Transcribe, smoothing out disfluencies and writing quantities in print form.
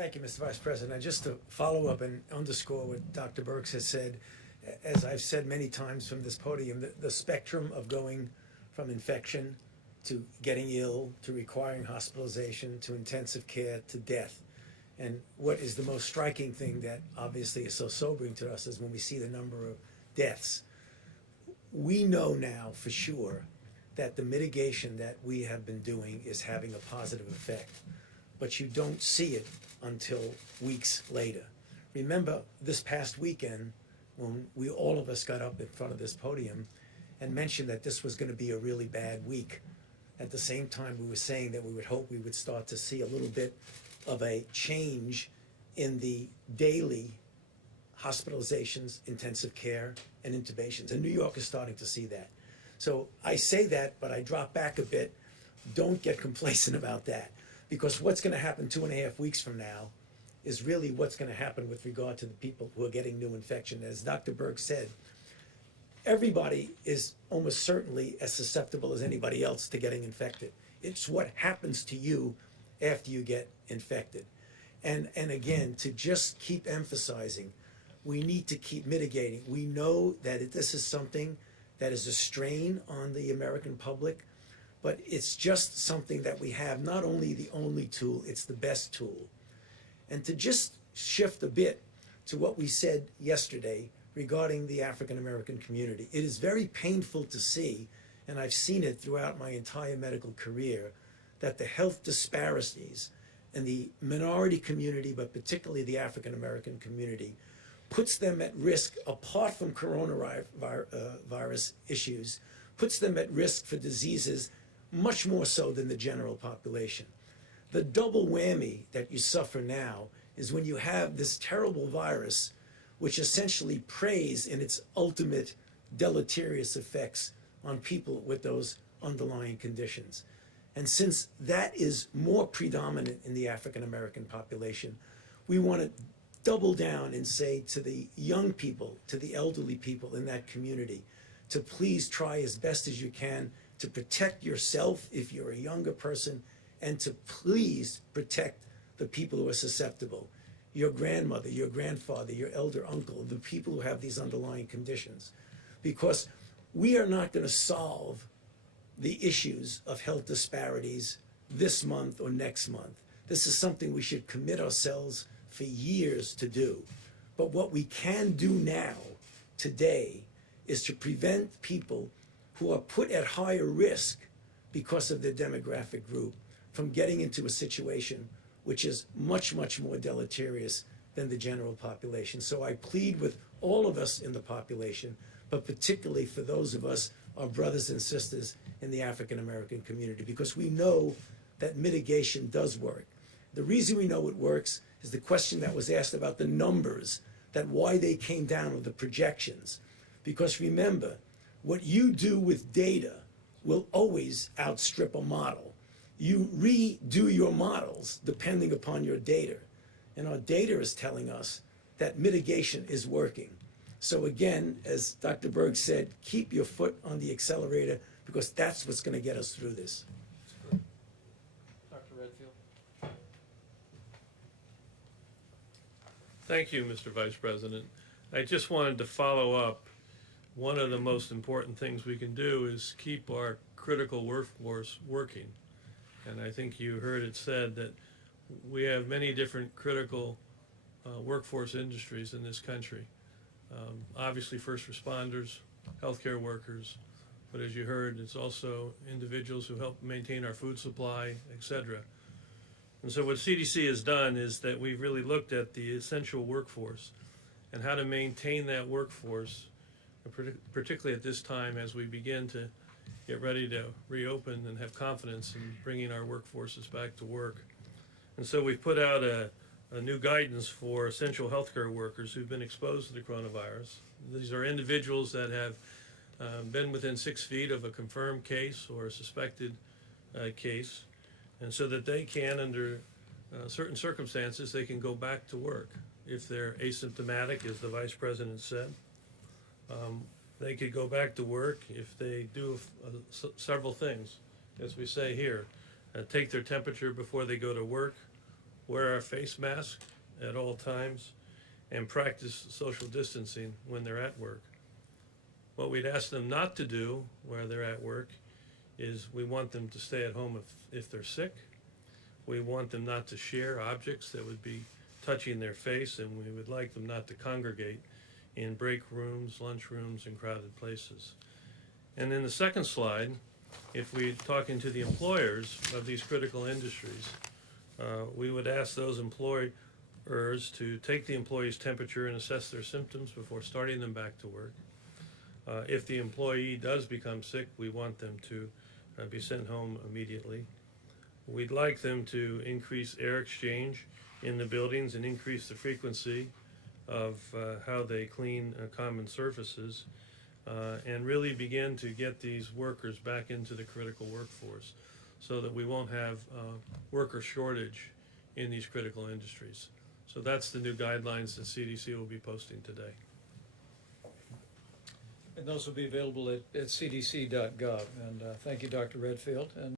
Thank you, Mr. Vice President. Just to follow up and underscore what Dr. Birx has said, as I've said many times from this podium, the spectrum of going from infection to getting ill to requiring hospitalization to intensive care to death. And what is the most striking thing that obviously is so sobering to us is when we see the number of deaths. We know now for sure that the mitigation that we have been doing is having a positive effect, but you don't see it until weeks later. Remember this past weekend when all of us got up in front of this podium and mentioned that this was going to be a really bad week. At the same time, we were saying that we would hope we would start to see a little bit of a change in the daily hospitalizations, intensive care, and intubations. And New York is starting to see that. So I say that, but I drop back a bit. Don't get complacent about that, because what's going to happen 2.5 weeks from now is really what's going to happen with regard to the people who are getting new infection. As Dr. Birx said, everybody is almost certainly as susceptible as anybody else to getting infected. It's what happens to you after you get infected. And again, to just keep emphasizing, we need to keep mitigating. We know that this is something that is a strain on the American public, but it's just something that we have, not only the only tool, it's the best tool. And to just shift a bit to what we said yesterday regarding the African American community, it is very painful to see, and I've seen it throughout my entire medical career, that the health disparities in the minority community, but particularly the African American community, puts them at risk, apart from coronavirus issues, puts them at risk for diseases much more so than the general population. The double whammy that you suffer now is when you have this terrible virus, which essentially preys in its ultimate deleterious effects on people with those underlying conditions. And since that is more predominant in the African American population, we want to double down and say to the young people, to the elderly people in that community, to please try as best as you can to protect yourself if you're a younger person, and to please protect the people who are susceptible. Your grandmother, your grandfather, your elder uncle, the people who have these underlying conditions. Because we are not going to solve the issues of health disparities this month or next month. This is something we should commit ourselves for years to do. But what we can do now, today, is to prevent people who are put at higher risk because of their demographic group from getting into a situation which is much, much more deleterious than the general population. So I plead with all of us in the population, but particularly for those of us, our brothers and sisters in the African American community, because we know that mitigation does work. The reason we know it works is the question that was asked about the numbers, that why they came down with the projections. Because remember, what you do with data will always outstrip a model. You redo your models depending upon your data. And our data is telling us that mitigation is working. So again, as Dr. Birx said, keep your foot on the accelerator, because that's what's going to get us through this. Dr. Redfield. Thank you, Mr. Vice President. I just wanted to follow up. One of the most important things we can do is keep our critical workforce working. And I think you heard it said that we have many different critical workforce industries in this country. Obviously first responders, healthcare workers, but as you heard, it's also individuals who help maintain our food supply, etc. And so what CDC has done is that we've really looked at the essential workforce and how to maintain that workforce, particularly at this time as we begin to get ready to reopen and have confidence in bringing our workforces back to work. And so we've put out a new guidance for essential healthcare workers who've been exposed to the coronavirus. These are individuals that have been within 6 feet of a confirmed case or a suspected case, and so that they can, under certain circumstances, they can go back to work. If they're asymptomatic, as the Vice President said, they could go back to work if they do several things, as we say here. Take their temperature before they go to work, wear a face mask at all times, and practice social distancing when they're at work. What we'd ask them not to do where they're at work is we want them to stay at home if they're sick. We want them not to share objects that would be touching their face, and we would like them not to congregate in break rooms, lunch rooms, and crowded places. And in the second slide, if we're talking to the employers of these critical industries, we would ask those employers to take the employee's temperature and assess their symptoms before starting them back to work. If the employee does become sick, we want them to be sent home immediately. We'd like them to increase air exchange in the buildings and increase the frequency of how they clean common surfaces, and really begin to get these workers back into the critical workforce so that we won't have worker shortage in these critical industries. So that's the new guidelines that CDC will be posting today. And those will be available at cdc.gov. And thank you, Dr. Redfield. And